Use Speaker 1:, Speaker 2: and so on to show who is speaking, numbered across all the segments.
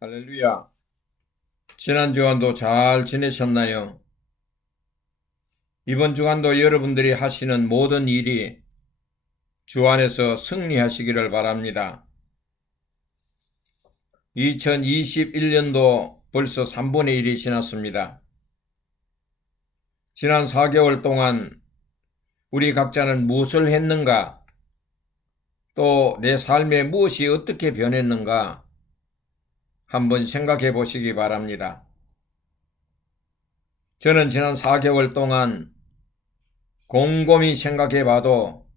Speaker 1: 할렐루야. 지난 주간도 잘 지내셨나요? 이번 주간도 여러분들이 하시는 모든 일이 주 안에서 승리하시기를 바랍니다. 2021년도 벌써 3분의 1이 지났습니다. 지난 4개월 동안 우리 각자는 무엇을 했는가? 또 내 삶에 무엇이 어떻게 변했는가? 한번 생각해 보시기 바랍니다. 저는 지난 4개월 동안 곰곰이 생각해 봐도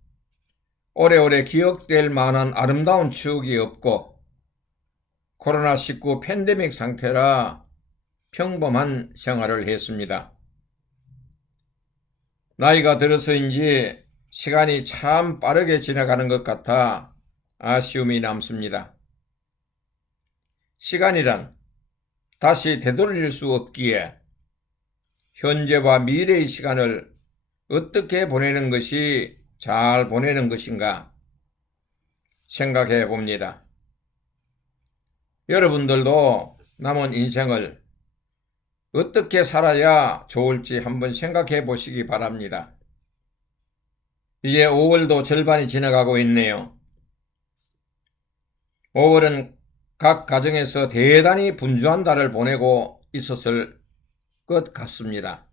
Speaker 1: 오래오래 기억될 만한 아름다운 추억이 없고 코로나19 팬데믹 상태라 평범한 생활을 했습니다. 나이가 들어서인지 시간이 참 빠르게 지나가는 것 같아 아쉬움이 남습니다. 시간이란 다시 되돌릴 수 없기에 현재와 미래의 시간을 어떻게 보내는 것이 잘 보내는 것인가 생각해 봅니다. 여러분들도 남은 인생을 어떻게 살아야 좋을지 한번 생각해 보시기 바랍니다. 이제 5월도 절반이 지나가고 있네요. 5월은 각 가정에서 대단히 분주한 달을 보내고 있었을 것 같습니다.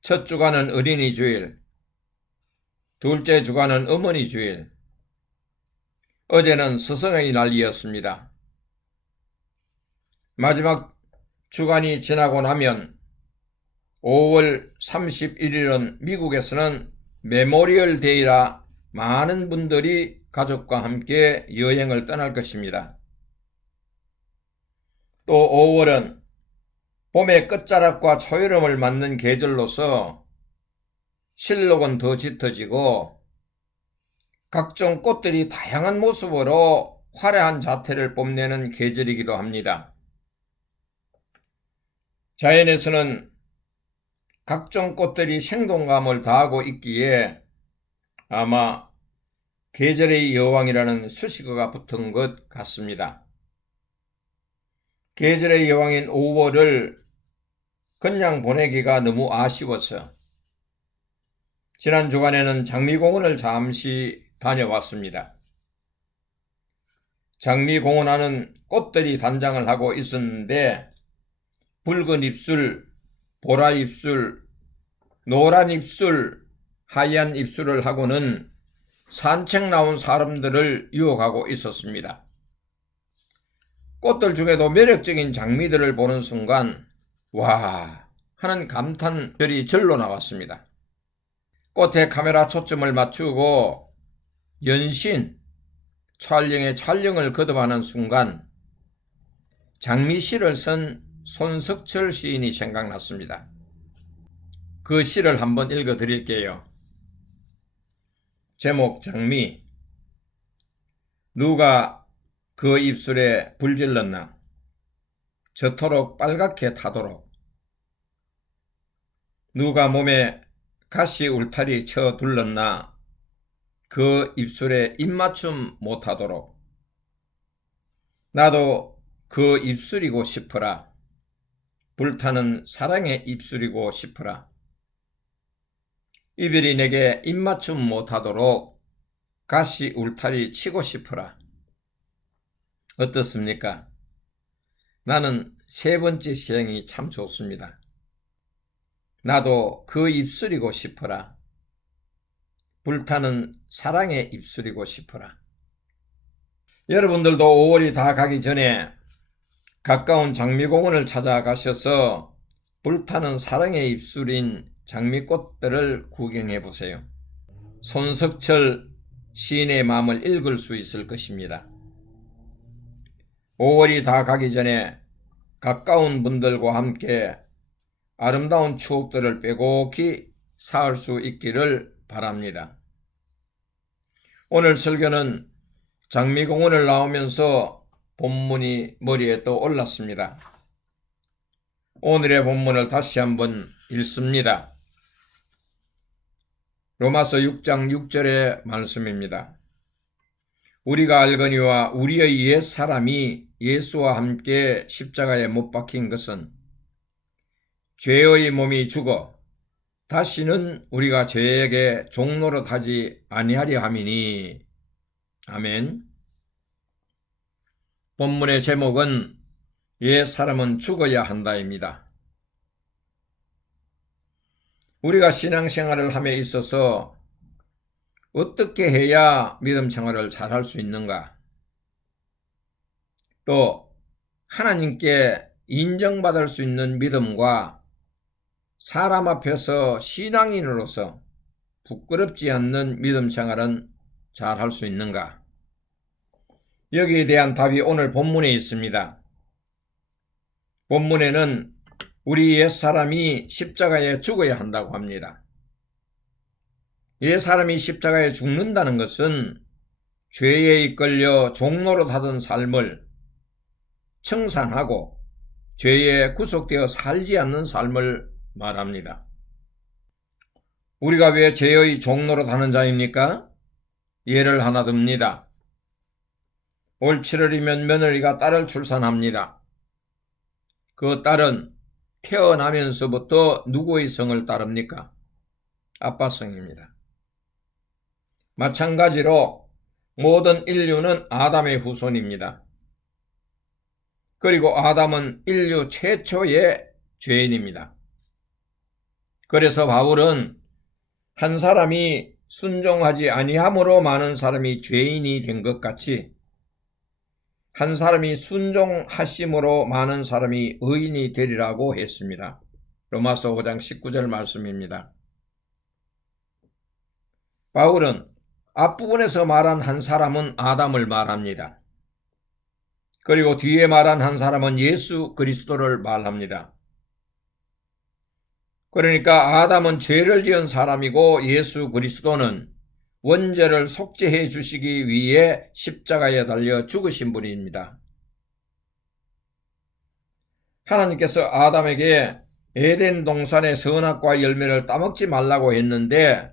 Speaker 1: 첫 주간은 어린이 주일, 둘째 주간은 어머니 주일, 어제는 스승의 날이었습니다. 마지막 주간이 지나고 나면 5월 31일은 미국에서는 메모리얼 데이라 많은 분들이 가족과 함께 여행을 떠날 것입니다. 또 5월은 봄의 끝자락과 초여름을 맞는 계절로서 실록은 더 짙어지고 각종 꽃들이 다양한 모습으로 화려한 자태를 뽐내는 계절이기도 합니다. 자연에서는 각종 꽃들이 생동감을 다하고 있기에 아마 계절의 여왕이라는 수식어가 붙은 것 같습니다. 계절의 여왕인 5월을 그냥 보내기가 너무 아쉬워서 지난 주간에는 장미공원을 잠시 다녀왔습니다. 장미공원 안은 꽃들이 단장을 하고 있었는데 붉은 입술, 보라 입술, 노란 입술, 하얀 입술을 하고는 산책 나온 사람들을 유혹하고 있었습니다. 꽃들 중에도 매력적인 장미들을 보는 순간 와 하는 감탄들이 절로 나왔습니다. 꽃에 카메라 초점을 맞추고 연신 촬영에 촬영을 거듭하는 순간 장미 시를 쓴 손석철 시인이 생각났습니다. 그 시를 한번 읽어 드릴게요. 제목 장미. 누가 그 입술에 불질렀나? 저토록 빨갛게 타도록. 누가 몸에 가시 울타리 쳐 둘렀나? 그 입술에 입맞춤 못하도록. 나도 그 입술이고 싶어라. 불타는 사랑의 입술이고 싶어라 이별이 내게 입맞춤 못하도록 가시 울타리 치고 싶어라. 어떻습니까? 나는 세 번째 시행이 참 좋습니다. 나도 그 입술이고 싶어라. 불타는 사랑의 입술이고 싶어라. 여러분들도 5월이 다 가기 전에 가까운 장미공원을 찾아가셔서 불타는 사랑의 입술인 장미꽃들을 구경해 보세요. 손석철 시인의 마음을 읽을 수 있을 것입니다. 5월이 다 가기 전에 가까운 분들과 함께 아름다운 추억들을 빼곡히 쌓을 수 있기를 바랍니다. 오늘 설교는 장미공원을 나오면서 본문이 머리에 또 올랐습니다. 오늘의 본문을 다시 한번 읽습니다. 로마서 6장 6절의 말씀입니다. 우리가 알거니와 우리의 옛 사람이 예수와 함께 십자가에 못 박힌 것은 죄의 몸이 죽어 다시는 우리가 죄에게 종노릇하지 아니하려 함이니 아멘. 본문의 제목은 옛 사람은 죽어야 한다입니다. 우리가 신앙생활을 함에 있어서 어떻게 해야 믿음 생활을 잘 할 수 있는가? 또 하나님께 인정받을 수 있는 믿음과 사람 앞에서 신앙인으로서 부끄럽지 않는 믿음 생활은 잘 할 수 있는가? 여기에 대한 답이 오늘 본문에 있습니다. 본문에는 우리 옛 사람이 십자가에 죽어야 한다고 합니다. 옛 사람이 십자가에 죽는다는 것은 죄에 이끌려 종로로 하던 삶을 청산하고 죄에 구속되어 살지 않는 삶을 말합니다. 우리가 왜 죄의 종로로 하는 자입니까? 예를 하나 듭니다. 올 7월이면 며느리가 딸을 출산합니다. 그 딸은 태어나면서부터 누구의 성을 따릅니까? 아빠 성입니다. 마찬가지로 모든 인류는 아담의 후손입니다. 그리고 아담은 인류 최초의 죄인입니다. 그래서 바울은 한 사람이 순종하지 아니함으로 많은 사람이 죄인이 된 것 같이 한 사람이 순종하심으로 많은 사람이 의인이 되리라고 했습니다. 로마서 5장 19절 말씀입니다. 바울은 앞부분에서 말한 한 사람은 아담을 말합니다. 그리고 뒤에 말한 한 사람은 예수 그리스도를 말합니다. 그러니까 아담은 죄를 지은 사람이고 예수 그리스도는 원죄를 속죄해 주시기 위해 십자가에 달려 죽으신 분입니다. 하나님께서 아담에게 에덴 동산의 선악과 열매를 따먹지 말라고 했는데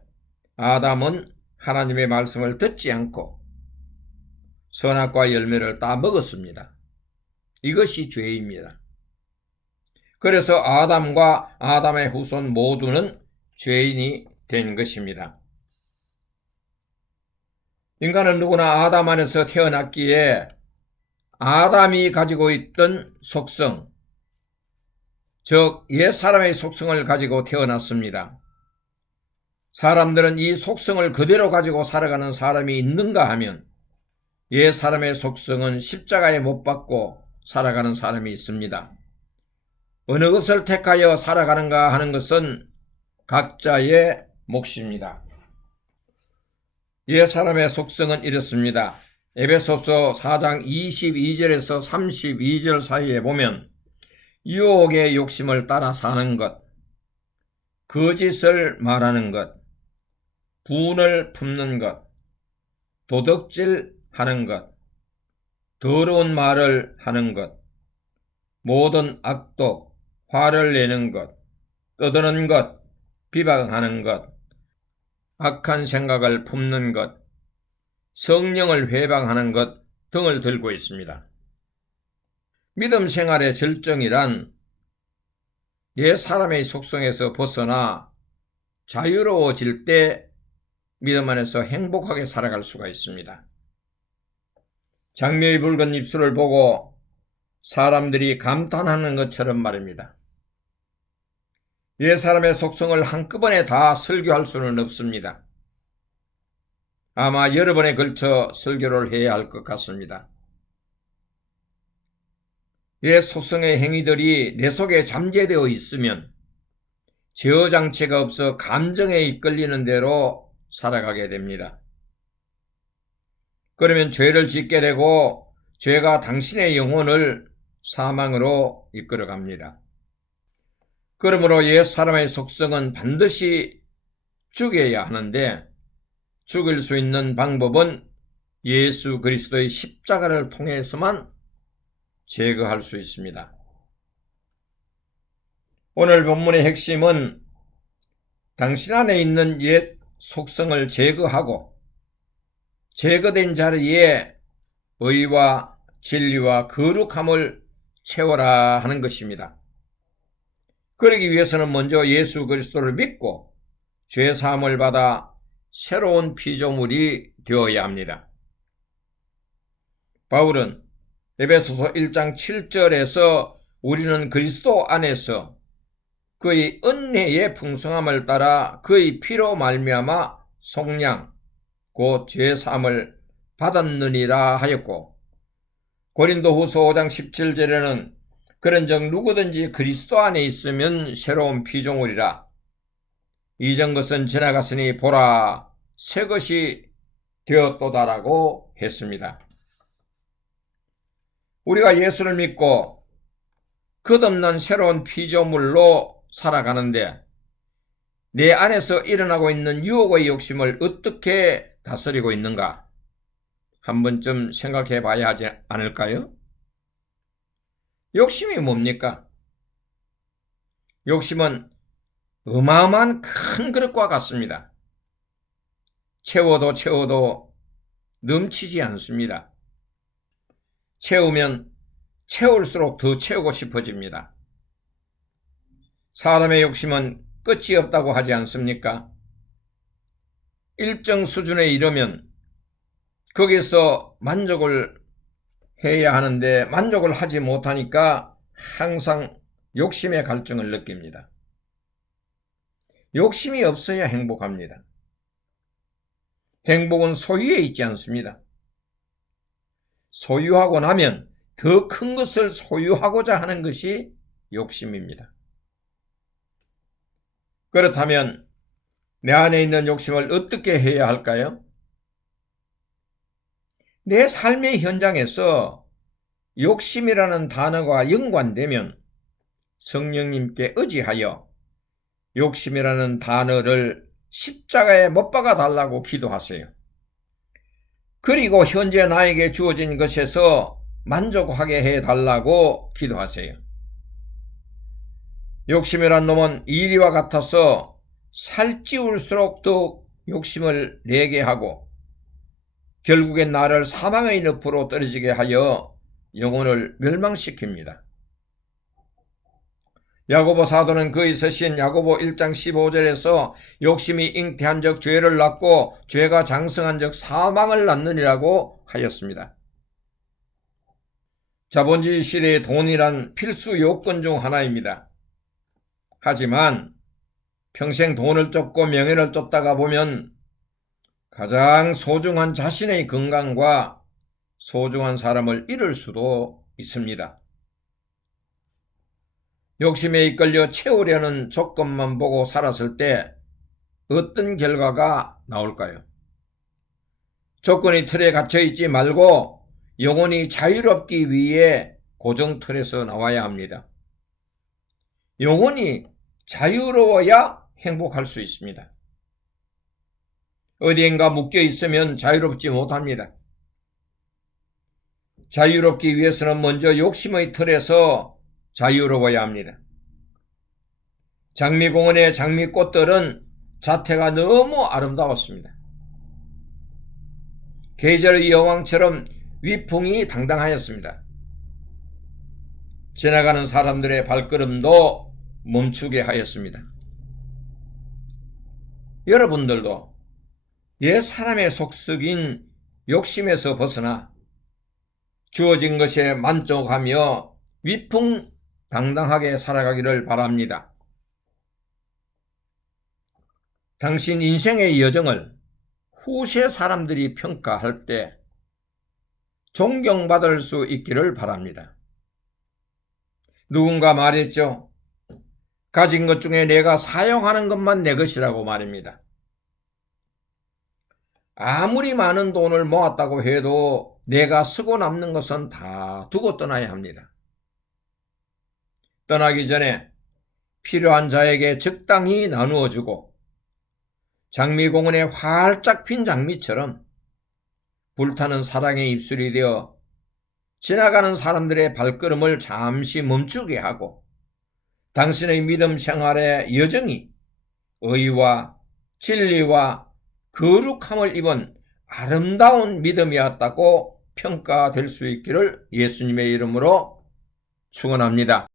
Speaker 1: 아담은 하나님의 말씀을 듣지 않고 선악과 열매를 따먹었습니다. 이것이 죄입니다. 그래서 아담과 아담의 후손 모두는 죄인이 된 것입니다. 인간은 누구나 아담 안에서 태어났기에 아담이 가지고 있던 속성, 즉, 옛 사람의 속성을 가지고 태어났습니다. 사람들은 이 속성을 그대로 가지고 살아가는 사람이 있는가 하면 옛 사람의 속성은 십자가에 못 박고 살아가는 사람이 있습니다. 어느 것을 택하여 살아가는가 하는 것은 각자의 몫입니다. 옛 사람의 속성은 이렇습니다. 에베소서 4장 22절에서 32절 사이에 보면 유혹의 욕심을 따라 사는 것, 거짓을 말하는 것, 분을 품는 것, 도덕질 하는 것, 더러운 말을 하는 것, 모든 악독, 화를 내는 것, 떠드는 것, 비방하는 것, 악한 생각을 품는 것, 성령을 회방하는 것 등을 들고 있습니다. 믿음 생활의 절정이란 옛 사람의 속성에서 벗어나 자유로워질 때 믿음 안에서 행복하게 살아갈 수가 있습니다. 장미의 붉은 입술을 보고 사람들이 감탄하는 것처럼 말입니다. 옛 사람의 속성을 한꺼번에 다 설교할 수는 없습니다. 아마 여러 번에 걸쳐 설교를 해야 할 것 같습니다. 옛 속성의 행위들이 내 속에 잠재되어 있으면 저장체가 없어 감정에 이끌리는 대로 살아가게 됩니다. 그러면 죄를 짓게 되고 죄가 당신의 영혼을 사망으로 이끌어 갑니다. 그러므로 옛 사람의 속성은 반드시 죽여야 하는데 죽일 수 있는 방법은 예수 그리스도의 십자가를 통해서만 제거할 수 있습니다. 오늘 본문의 핵심은 당신 안에 있는 옛 속성을 제거하고 제거된 자리에 의와 진리와 거룩함을 채워라 하는 것입니다. 그러기 위해서는 먼저 예수 그리스도를 믿고 죄 사함을 받아 새로운 피조물이 되어야 합니다. 바울은 에베소서 1장 7절에서 우리는 그리스도 안에서 그의 은혜의 풍성함을 따라 그의 피로 말미암아 속량 곧 죄 사함을 받았느니라 하였고 고린도후서 5장 17절에는 그런즉 누구든지 그리스도 안에 있으면 새로운 피조물이라 이전 것은 지나갔으니 보라 새 것이 되었도다라고 했습니다. 우리가 예수를 믿고 끝없는 새로운 피조물로 살아가는데 내 안에서 일어나고 있는 유혹의 욕심을 어떻게 다스리고 있는가? 한 번쯤 생각해 봐야 하지 않을까요? 욕심이 뭡니까? 욕심은 어마어마한 큰 그릇과 같습니다. 채워도 채워도 넘치지 않습니다. 채우면 채울수록 더 채우고 싶어집니다. 사람의 욕심은 끝이 없다고 하지 않습니까? 일정 수준에 이르면 거기서 만족을 해야 하는데 만족을 하지 못하니까 항상 욕심의 갈증을 느낍니다. 욕심이 없어야 행복합니다. 행복은 소유에 있지 않습니다. 소유하고 나면 더 큰 것을 소유하고자 하는 것이 욕심입니다. 그렇다면 내 안에 있는 욕심을 어떻게 해야 할까요? 내 삶의 현장에서 욕심이라는 단어가 연관되면 성령님께 의지하여 욕심이라는 단어를 십자가에 못 박아 달라고 기도하세요. 그리고 현재 나에게 주어진 것에서 만족하게 해 달라고 기도하세요. 욕심이란 놈은 이리와 같아서 살찌울수록 더욱 욕심을 내게 하고 결국엔 나를 사망의 늪으로 떨어지게 하여 영혼을 멸망시킵니다. 야고보 사도는 그의 서신 야고보 1장 15절에서 욕심이 잉태한 적 죄를 낳고 죄가 장성한 적 사망을 낳느니라고 하였습니다. 자본주의 시대의 돈이란 필수 요건 중 하나입니다. 하지만 평생 돈을 쫓고 명예를 쫓다가 보면 가장 소중한 자신의 건강과 소중한 사람을 잃을 수도 있습니다. 욕심에 이끌려 채우려는 조건만 보고 살았을 때 어떤 결과가 나올까요? 조건이 틀에 갇혀 있지 말고 영혼이 자유롭기 위해 고정 틀에서 나와야 합니다. 영혼이 자유로워야 행복할 수 있습니다. 어디엔가 묶여 있으면 자유롭지 못합니다. 자유롭기 위해서는 먼저 욕심의 틀에서 자유로워야 합니다. 장미공원의 장미꽃들은 자태가 너무 아름다웠습니다. 계절의 여왕처럼 위풍이 당당하였습니다. 지나가는 사람들의 발걸음도 멈추게 하였습니다. 여러분들도 옛 사람의 속썩인 욕심에서 벗어나 주어진 것에 만족하며 위풍 당당하게 살아가기를 바랍니다. 당신 인생의 여정을 후세 사람들이 평가할 때 존경받을 수 있기를 바랍니다. 누군가 말했죠. 가진 것 중에 내가 사용하는 것만 내 것이라고 말입니다. 아무리 많은 돈을 모았다고 해도 내가 쓰고 남는 것은 다 두고 떠나야 합니다. 떠나기 전에 필요한 자에게 적당히 나누어 주고 장미공원에 활짝 핀 장미처럼 불타는 사랑의 입술이 되어 지나가는 사람들의 발걸음을 잠시 멈추게 하고 당신의 믿음 생활의 여정이 의와 진리와 거룩함을 입은 아름다운 믿음이었다고 평가될 수 있기를 예수님의 이름으로 축원합니다.